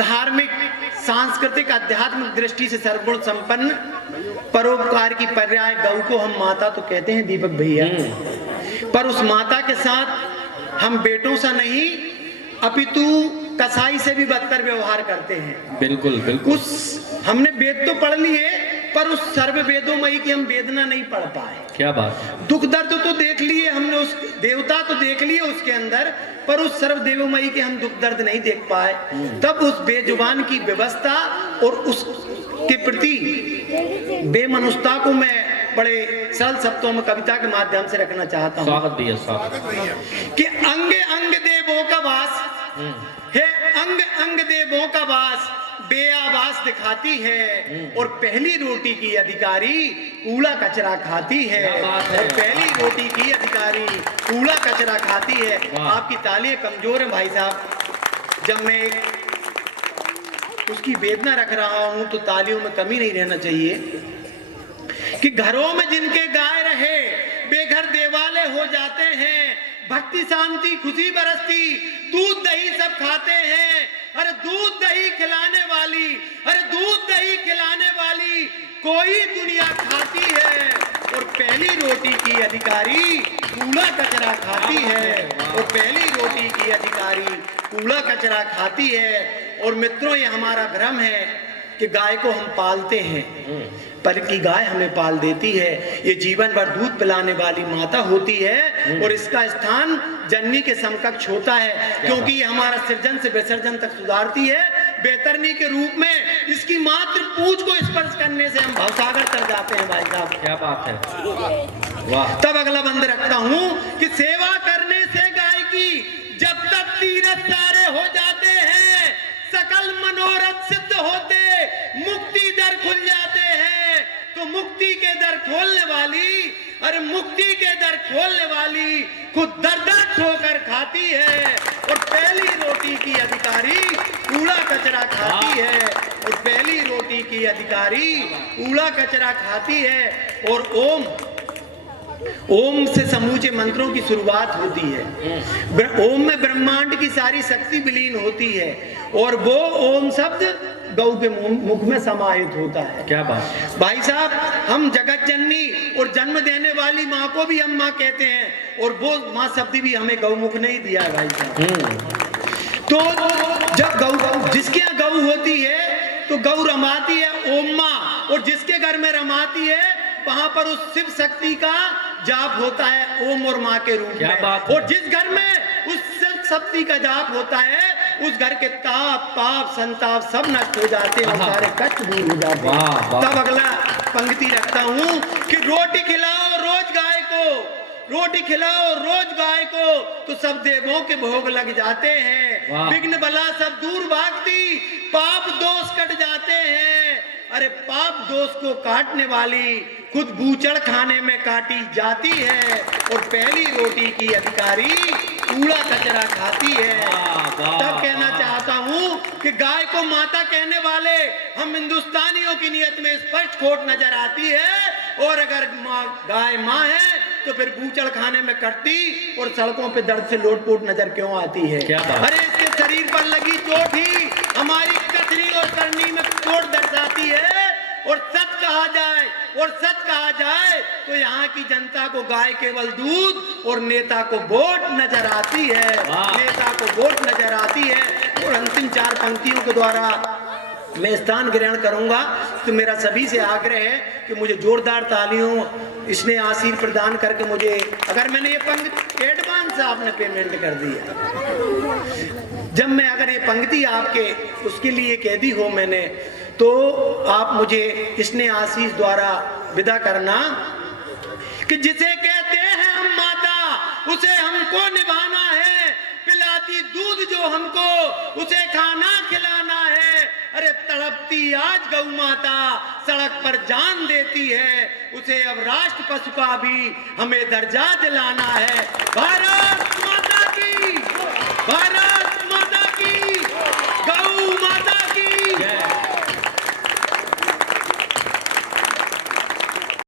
धार्मिक, सांस्कृतिक, आध्यात्मिक दृष्टि से सर्वगुण संपन्न परोपकार की पर्याय गौ को हम माता तो कहते हैं दीपक भैया, पर उस माता के साथ हम बेटों सा नहीं अपितु कसाई से भी बदतर व्यवहार करते हैं। बिल्कुल बिल्कुल। उस हमने वेद तो पढ़ लिए पर उस सर्व वेदोमयी की हम वेदना नहीं पढ़ पाए। क्या बात। दुख दर्द तो देख लिए हमने, उस देवता तो देख लिए उसके अंदर, पर उस सर्व देवमयी के हम दुख दर्द नहीं देख पाए। तब उस बेजुबान की व्यवस्था और उसके प्रति बेमनुष्यता को मैं बड़े सरल शब्दों में कविता के माध्यम से रखना चाहता हूँ। स्वागत भैया, स्वागत कि अंग अंग देवों का वास है, अंग अंग देवों का वास बेआवास दिखाती है, और पहली रोटी की अधिकारी कूड़ा कचरा खाती है। और पहली रोटी की अधिकारी कूड़ा कचरा खाती है। आपकी तालियां कमजोर है भाई साहब। जब मैं उसकी वेदना रख रहा हूं तो तालियों में कमी नहीं रहना चाहिए। कि घरों में जिनके गाय रहे बेघर देवालय हो जाते हैं, भक्ति शांति खुशी बरसती, दूध दही सब खाते हैं। अरे दूध दही खिलाने वाली, अरे दूध दही खिलाने वाली कोई दुनिया खाती है, और पहली रोटी की अधिकारी कूड़ा कचरा खाती है। और पहली रोटी की अधिकारी कूड़ा कचरा खाती है। और मित्रों, ये हमारा भ्रम है कि गाय को हम पालते हैं, पर की गाय हमें पाल देती है। ये जीवन भर दूध पिलाने वाली माता होती है, और इसका स्थान जननी के समकक्ष होता है, क्योंकि ये हमारा सृजन से विसर्जन तक सुधारती है। बेतरनी के रूप में इसकी मात्र पूंछ को स्पर्श करने से हम भवसागर तर जाते हैं भाई साहब। क्या बात है, वाह। तब अगला बंद रखता हूँ कि सेवा करने से गाय की जब तक तीरथ सारे हो जाते हैं, सकल मनोरथ सिद्ध होते, मुक्ति दर खुल जाते हैं। तो मुक्ति के दर खोलने वाली, अरे मुक्ति के दर खोलने वाली खुद दर दर ठोकर खाती है। और पहली रोटी की अधिकारी कूड़ा कचरा खाती है। और पहली रोटी की अधिकारी कूड़ा कचरा खाती है। और ओम से समूचे मंत्रों की शुरुआत होती है। ओम में ब्रह्मांड की सारी शक्ति विलीन होती है, और वो ओम शब्द गौ के मुख में समाहित होता है। क्या बात भाई साहब, हम जगत जननी और जन्म देने वाली माँ को भी हम माँ कहते हैं, और वो माँ शब्द भी हमें गौमुख नहीं दिया है भाई साहब। तो जब गौ, जिसके यहाँ गौ होती है तो गौ रमाती है ओम माँ, और जिसके घर में रमाती है वहां पर उस शिव शक्ति का जाप होता है ओम और माँ के रूप में। और जिस घर में उस शिव शक्ति का जाप होता है उस घर के ताप पाप संताप सब नष्ट हो जाते हैं, सारे कष्ट दूर हो जाते हैं। तब अगला पंक्ति रखता हूँ कि रोटी खिलाओ रोज गाय को, रोटी खिलाओ रोज गाय को, तो सब देवों के भोग लग जाते हैं। विघ्न बला सब दूर भागती, पाप दोष कट जाते हैं। अरे पाप दोष को काटने वाली खुद बूचड़ खाने में काटी जाती है। और पहली रोटी की अधिकारी कूड़ा कचरा खाती है। तब कहना चाहता हूँ कि गाय को माता कहने वाले हम हिंदुस्तानियों की नियत में स्पष्ट खोट नजर आती है। और अगर गाय माँ है तो फिर बूचड़ खाने में कटती और सड़कों पे दर्द से लोटपोट नजर क्यों आती है? अरे इसके शरीर पर लगी चोट ही हमारी कथनी और करनी में चोट दर्शाती है। और सच कहा जाए तो यहाँ की जनता को गाय केवल दूध और नेता को वोट नजर आती है, नेता को वोट नजर आती है। और अंतिम चार पंक्तियों के द्वारा मैं स्थान ग्रहण करूंगा, तो मेरा सभी से आग्रह है कि मुझे जोरदार तालियों स्नेह आशीर प्रदान करके मुझे, अगर मैंने ये पंक्ति एडवांस आपने पेमेंट कर दिया, जब मैं अगर ये पंक्ति आपके उसके लिए कह दी हो मैंने, तो आप मुझे स्नेह आशीष द्वारा विदा करना कि जिसे कहते हैं हम माता उसे हमको निभाना है, पिलाती दूध जो हमको उसे खाना खिलाना है। अरे तड़पती आज गौ माता सड़क पर जान देती है, उसे अब राष्ट्र पशु का भी हमें दर्जा दिलाना है। भारत माता की, भारत